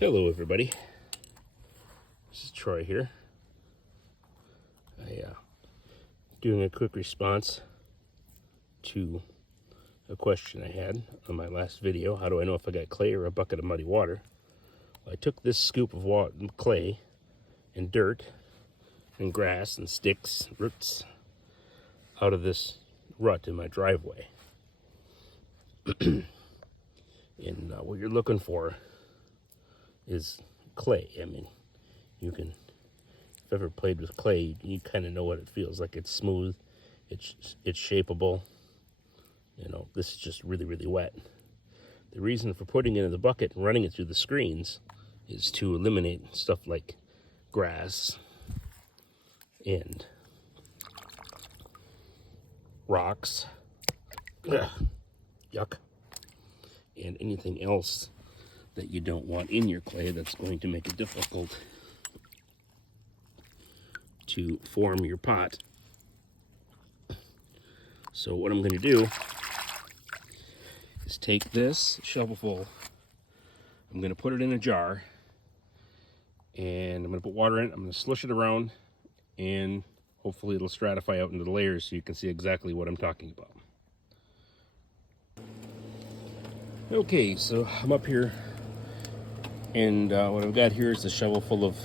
Hello everybody, this is Troy here. Doing a quick response to a question I had on my last video. How do I know if I got clay or a bucket of muddy water? Well, I took this scoop of clay and dirt and grass and sticks, roots, out of this rut in my driveway. And what you're looking for is clay. I mean, you can, if you've ever played with clay, you kind of know what it feels like. It's smooth, it's shapeable. You know, this is just really, really wet. The reason for putting it in the bucket and running it through the screens is to eliminate stuff like grass and rocks, yuck, and anything else that you don't want in your clay that's going to make it difficult to form your pot. So what I'm going to do is take this shovelful, I'm going to put it in a jar, and I'm going to put water in it. I'm going to slush it around, and hopefully it'll stratify out into the layers so you can see exactly what I'm talking about. Okay, so I'm up here, and what I've got here is a shovel full of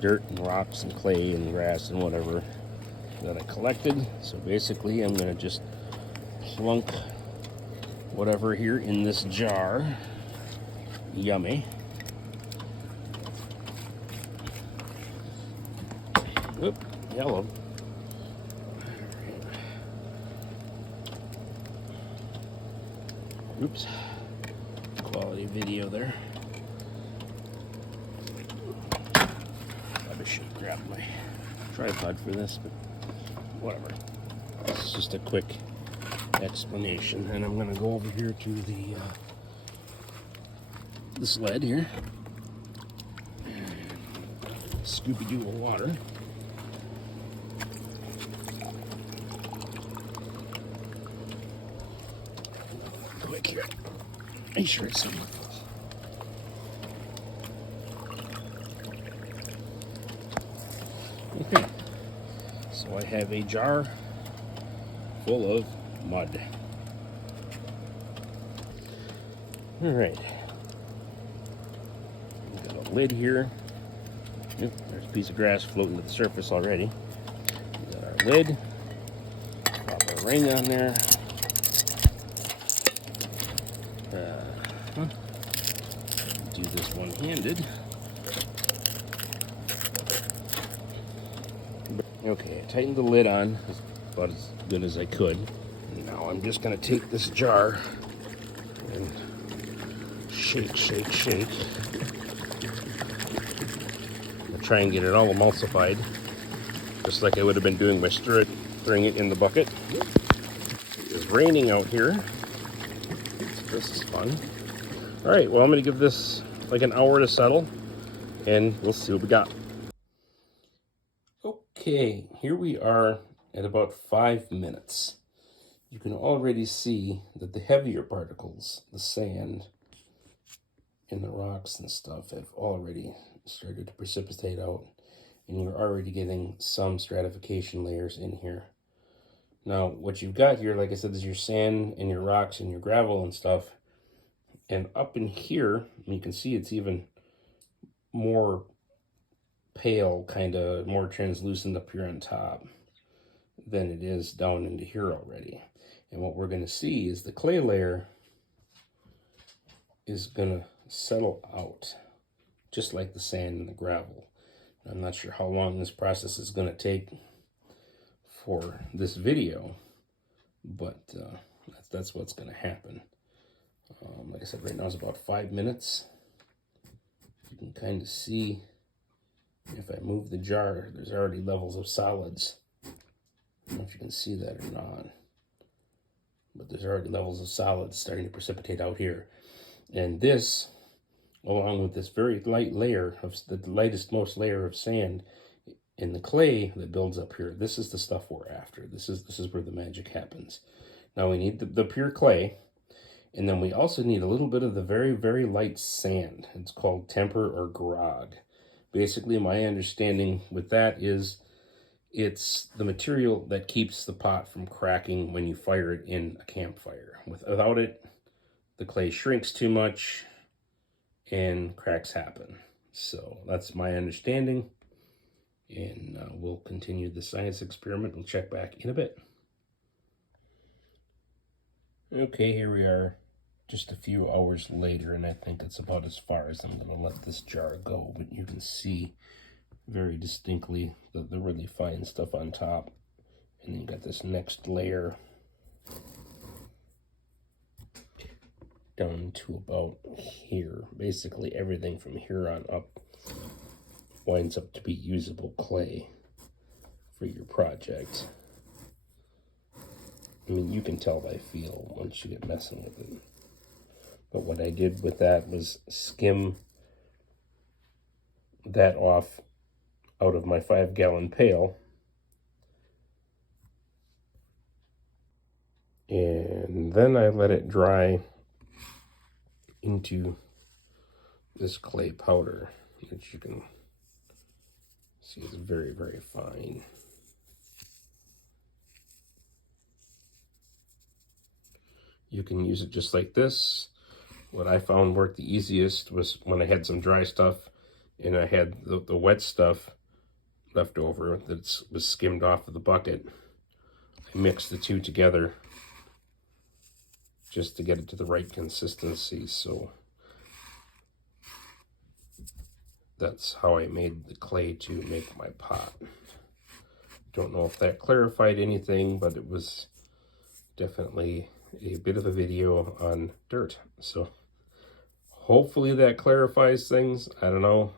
dirt and rocks and clay and grass and whatever that I collected. So basically I'm going to just plunk whatever here in this jar. Yummy. Oop, yellow. Oops, quality video there. Probably should grab my tripod for this, but whatever. It's just a quick explanation, and I'm gonna go over here to the sled here. Scooby-Doo of water. Quick here. Make sure it's full. Okay, so I have a jar full of mud. All right, we've got a lid here. Yep, there's a piece of grass floating to the surface already. We got our lid, pop a ring on there. Do this one-handed. Okay, I tightened the lid on about as good as I could. Now I'm just going to take this jar and shake, shake, shake. I'm going to try and get it all emulsified, just like I would have been doing by stirring it in the bucket. It is raining out here, so this is fun. All right, well, I'm going to give this like an hour to settle, and we'll see what we got. Okay, here we are at about 5 minutes. You can already see that the heavier particles, the sand and the rocks and stuff, have already started to precipitate out, and you're already getting some stratification layers in here. Now, what you've got here, like I said, is your sand and your rocks and your gravel and stuff. And up in here, you can see it's even more pale, kind of more translucent up here on top than it is down into here already. And what we're going to see is the clay layer is going to settle out just like the sand and the gravel. I'm not sure how long this process is going to take for this video, but that's what's going to happen. Like I said, right now it's about 5 minutes. You can kind of see, if I move the jar, there's already levels of solids. I don't know if you can see that or not, but there's already levels of solids starting to precipitate out here. And this, along with this very light layer of the most layer of sand in the clay that builds up here, this is the stuff we're after. This is where the magic happens. Now we need the pure clay, And then we also need a little bit of the very, very light sand. It's called temper or grog. Basically, my understanding with that is it's the material that keeps the pot from cracking when you fire it in a campfire. Without it, the clay shrinks too much and cracks happen. So that's my understanding. And we'll continue the science experiment. We'll check back in a bit. Okay, here we are just a few hours later, and I think it's about as far as I'm going to let this jar go. But you can see very distinctly the really fine stuff on top. And then you got this next layer down to about here. Basically everything from here on up winds up to be usable clay for your project. I mean, you can tell by feel once you get messing with it. But what I did with that was skim that off out of my 5-gallon pail. And then I let it dry into this clay powder, which you can see is very, very fine. You can use it just like this. What I found worked the easiest was when I had some dry stuff and I had the wet stuff left over that was skimmed off of the bucket. I mixed the two together just to get it to the right consistency. So that's how I made the clay to make my pot. Don't know if that clarified anything, but it was definitely a bit of a video on dirt. So hopefully that clarifies things. I don't know.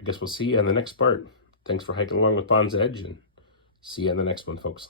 I guess we'll see you on the next part. Thanks for hiking along with Pond's Edge, and see you on the next one, folks.